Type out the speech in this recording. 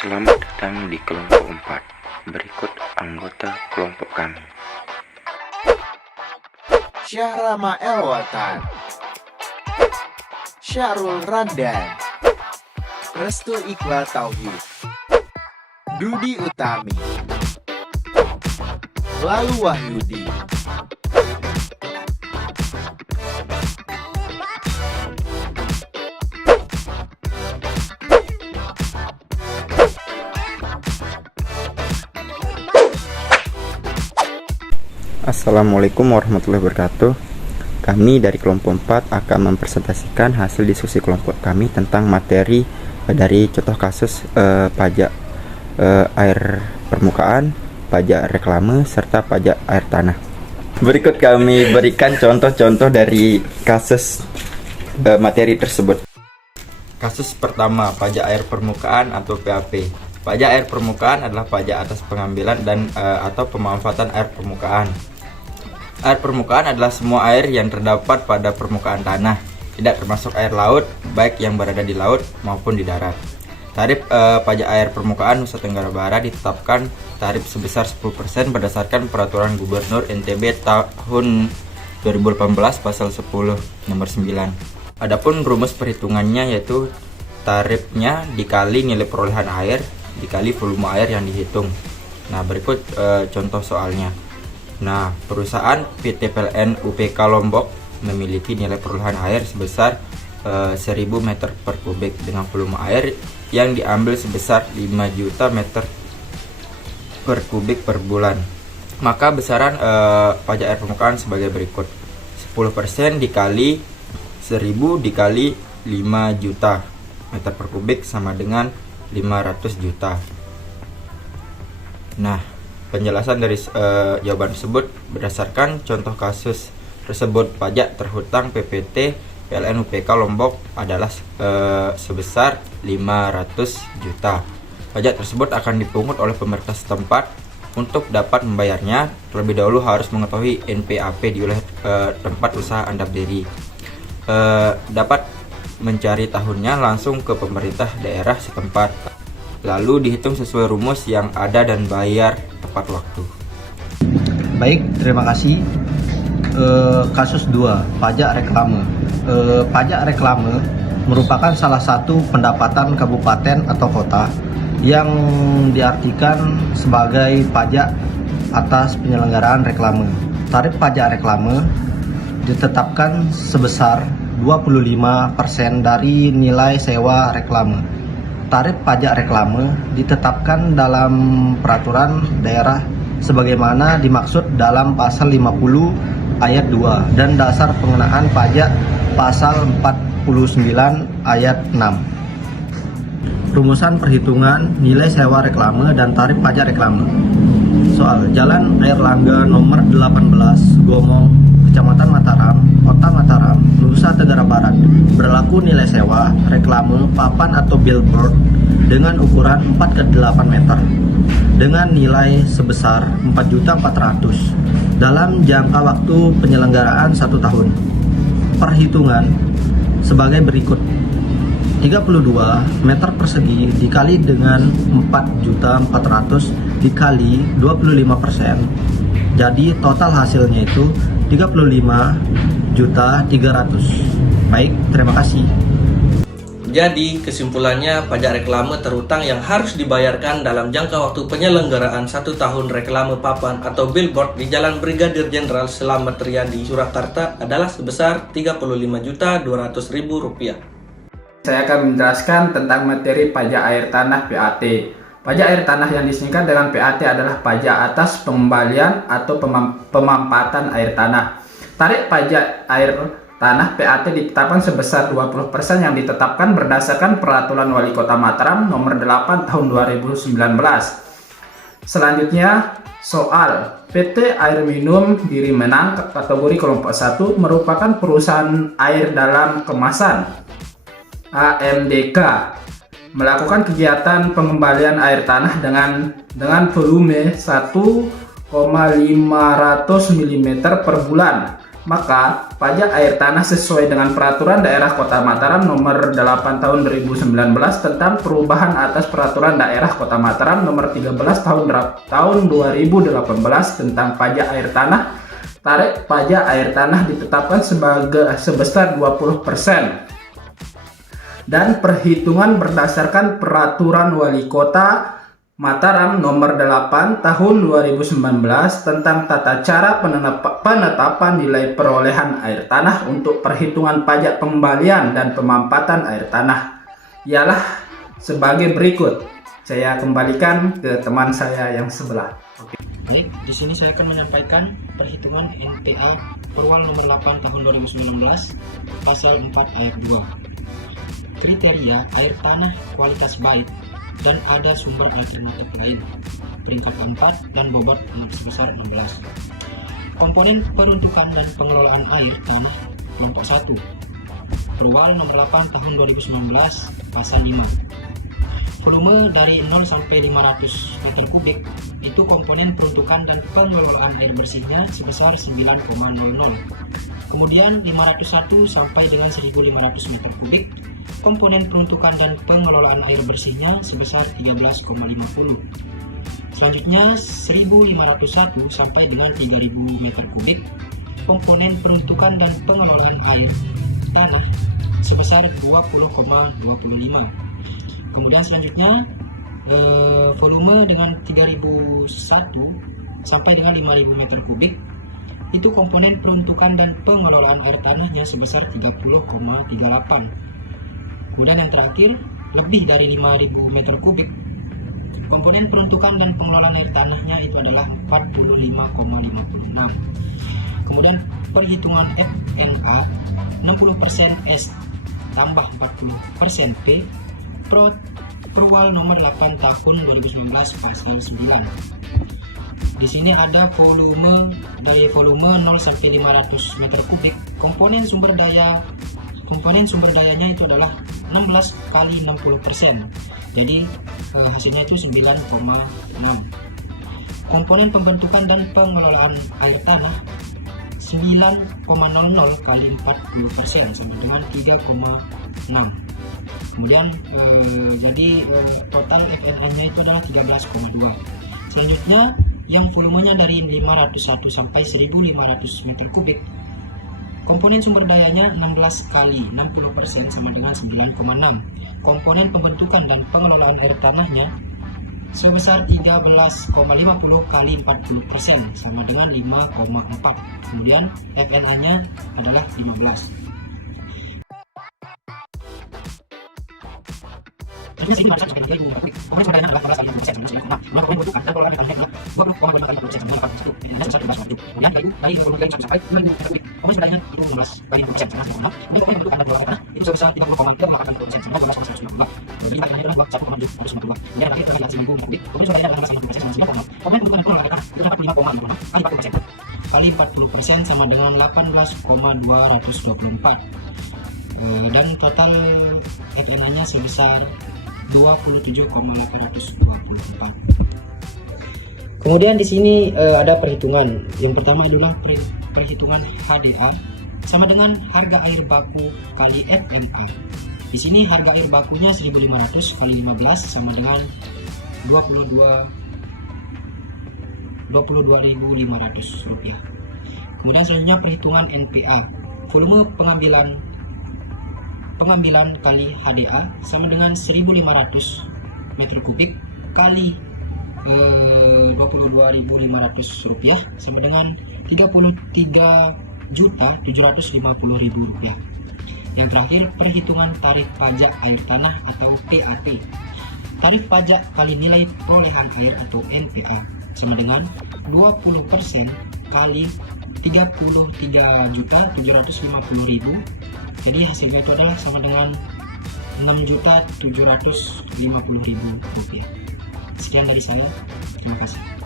Selamat datang di kelompok 4. Berikut anggota kelompok kami. Syahrama Elwatan, Syarul Randan, Restu Iqbal Tauhid, Dudi Utami, Lalu Wahyudi. Assalamualaikum warahmatullahi wabarakatuh. Kami dari kelompok 4 akan mempresentasikan hasil diskusi kelompok kami tentang materi dari contoh kasus pajak air permukaan, pajak reklame, serta pajak air tanah. Berikut kami berikan contoh-contoh dari kasus materi tersebut. Kasus pertama, pajak air permukaan atau PAP. Pajak air permukaan adalah pajak atas pengambilan dan atau pemanfaatan air permukaan. Air permukaan adalah semua air yang terdapat pada permukaan tanah, tidak termasuk air laut, baik yang berada di laut maupun di darat. Tarif pajak air permukaan Nusa Tenggara Barat ditetapkan tarif sebesar 10% berdasarkan Peraturan Gubernur NTB tahun 2018 Pasal 10 Nomor 9. Adapun rumus perhitungannya yaitu tarifnya dikali nilai perolehan air dikali volume air yang dihitung. Nah, berikut contoh soalnya. Nah, perusahaan PT PLN UPK Lombok memiliki nilai perolehan air sebesar 1000 meter per kubik dengan volume air yang diambil sebesar 5 juta meter per kubik per bulan. Maka besaran pajak air permukaan sebagai berikut. 10% dikali 1000 dikali 5 juta meter per kubik sama dengan 500 juta. Nah, penjelasan dari jawaban tersebut berdasarkan contoh kasus tersebut, pajak terhutang PPT PLN UPK Lombok adalah sebesar 500 juta. Pajak tersebut akan dipungut oleh pemerintah setempat. Untuk dapat membayarnya, terlebih dahulu harus mengetahui NPAP di wilayah tempat usaha Anda berdiri. Dapat mencari tahunnya langsung ke pemerintah daerah setempat, lalu dihitung sesuai rumus yang ada dan bayar tepat waktu. Baik, terima kasih. Kasus 2, pajak reklame. Pajak reklame merupakan salah satu pendapatan kabupaten atau kota yang diartikan sebagai pajak atas penyelenggaraan reklame. Tarif pajak reklame ditetapkan sebesar 25% dari nilai sewa reklame. Tarif pajak reklame ditetapkan dalam peraturan daerah sebagaimana dimaksud dalam pasal 50 ayat 2 dan dasar pengenaan pajak pasal 49 ayat 6. Rumusan perhitungan nilai sewa reklame dan tarif pajak reklame. Soal Jalan Air Langga nomor 18 Gomong, Kecamatan Mataram, Kota Mataram, Nusa Tenggara Barat, berlaku nilai sewa reklame papan atau billboard dengan ukuran 4x8 meter dengan nilai sebesar 4.400.000 dalam jangka waktu penyelenggaraan 1 tahun. Perhitungan sebagai berikut. 32 meter persegi dikali dengan 4.400.000 dikali 25%. Jadi total hasilnya itu 35.300.000. Baik, terima kasih. Jadi, kesimpulannya pajak reklame terhutang yang harus dibayarkan dalam jangka waktu penyelenggaraan 1 tahun reklame papan atau billboard di Jalan Brigadir Jenderal Slamet Riyadi, Surakarta adalah sebesar Rp35.200.000. Saya akan menjelaskan tentang materi pajak air tanah PAT. Pajak air tanah yang disingkat dengan PAT adalah pajak atas pengembalian atau pemanfaatan air tanah. Tarif pajak air tanah PAT ditetapkan sebesar 20% yang ditetapkan berdasarkan Peraturan Wali Kota Mataram nomor 8 tahun 2019. Selanjutnya, soal PT Air Minum Giri Menang kategori kelompok 1 merupakan perusahaan air dalam kemasan AMDK melakukan kegiatan pengembalian air tanah dengan volume 1,500 mm per bulan Maka pajak air tanah sesuai dengan Peraturan Daerah Kota Mataram Nomor 8 Tahun 2019 tentang perubahan atas Peraturan Daerah Kota Mataram Nomor 13 Tahun 2018 tentang pajak air tanah. Tarif pajak air tanah ditetapkan sebesar 20% dan perhitungan berdasarkan Peraturan Wali Kota Mataram Nomor 8 Tahun 2019 tentang tata cara penetapan nilai perolehan air tanah untuk perhitungan pajak pembalian dan pemampatan air tanah ialah sebagai berikut. Saya kembalikan ke teman saya yang sebelah. Baik, di sini saya akan menyampaikan perhitungan NPA Perwal nomor 8 tahun 2019 pasal 4 ayat 2. Kriteria air tanah kualitas baik dan ada sumber alternatif lain. Peringkat 4 dan bobot sebesar 16. Komponen peruntukan dan pengelolaan air tanah kelompok 1. Perwal nomor 8 tahun 2019 pasal 5. Volume dari 0 sampai 500 meter kubik itu komponen peruntukan dan pengelolaan air bersihnya sebesar 9,00. Kemudian 501 sampai dengan 1500 meter kubik komponen peruntukan dan pengelolaan air bersihnya sebesar 13,50. Selanjutnya 1501 sampai dengan 3000 meter kubik komponen peruntukan dan pengelolaan air tanah sebesar 20,25. Kemudian selanjutnya volume dengan 3001 sampai dengan 5000 meter kubik itu komponen peruntukan dan pengelolaan air tanahnya sebesar 30,38. Kemudian yang terakhir lebih dari 5000 meter kubik komponen peruntukan dan pengelolaan air tanahnya itu adalah 45,56. Kemudian perhitungan FNA 60% S tambah 40% P Perwal nomor 8 tahun 2019 pasal 9. Di sini ada volume dari volume 0 sampai 500 meter kubik. Komponen sumber dayanya itu adalah 16 kali 60%. Jadi hasilnya itu 9,6. Komponen pembentukan dan pengelolaan air tanah 9,00 kali 40% sama dengan 3,6. Kemudian total FNA-nya itu adalah 13,2. Selanjutnya yang volumenya dari 501 sampai 1500 meter kubik komponen sumber dayanya 16 kali 60% sama dengan 9,6. Komponen pembentukan dan pengelolaan air tanahnya sebesar 13,50 kali 40% sama dengan 5,4. Kemudian FNA-nya adalah 15. Selanjutnya sini sampai 3000 meter kubik. Komponen sumber dayanya adalah 12 kali 60% sama 9,6. Komponen pembentukan dan pengelolaan air tanahnya adalah 20,5 kali 40% sama 8,1. Ini sebesar 12,7. Kemudian dari volume 1 sampai 5000 meter kubik. Komponen sumber dayanya itu 16 kali 60% sama 9,6. Kemudian komponen pembentukan dan pengelolaan air tanah itu sebesar 30,8% sama 12,192. Jadi FNA-nya adalah 1,792. Kemudian terakhir terkait dengan 1000 meter kubik. Komponen sumber dayanya adalah 16 kali 60% sama 9,6. Komponen pembentukan dan pengelolaan air tanah itu dapat 5,56 kali 40%. Kali 40% sama dengan 18,224. Dan total FNA-nya sebesar 27,824. Kemudian di sini ada perhitungan. Yang pertama adalah perhitungan HDA sama dengan harga air baku kali FNA. Di sini harga air bakunya 1500 kali 15 sama dengan 22.500 rupiah. Kemudian selanjutnya perhitungan NPA. Volume pengambilan kali HDA sama dengan 1500 meter kubik kali 22.500 rupiah sama dengan 33.750.000 rupiah. Yang terakhir perhitungan tarif pajak air tanah atau PAT. Tarif pajak kali nilai perolehan air atau NPA sama dengan 20% kali 33.750.000. Jadi hasilnya itu adalah sama dengan 6.750.000 rupiah. Sekian dari saya, terima kasih.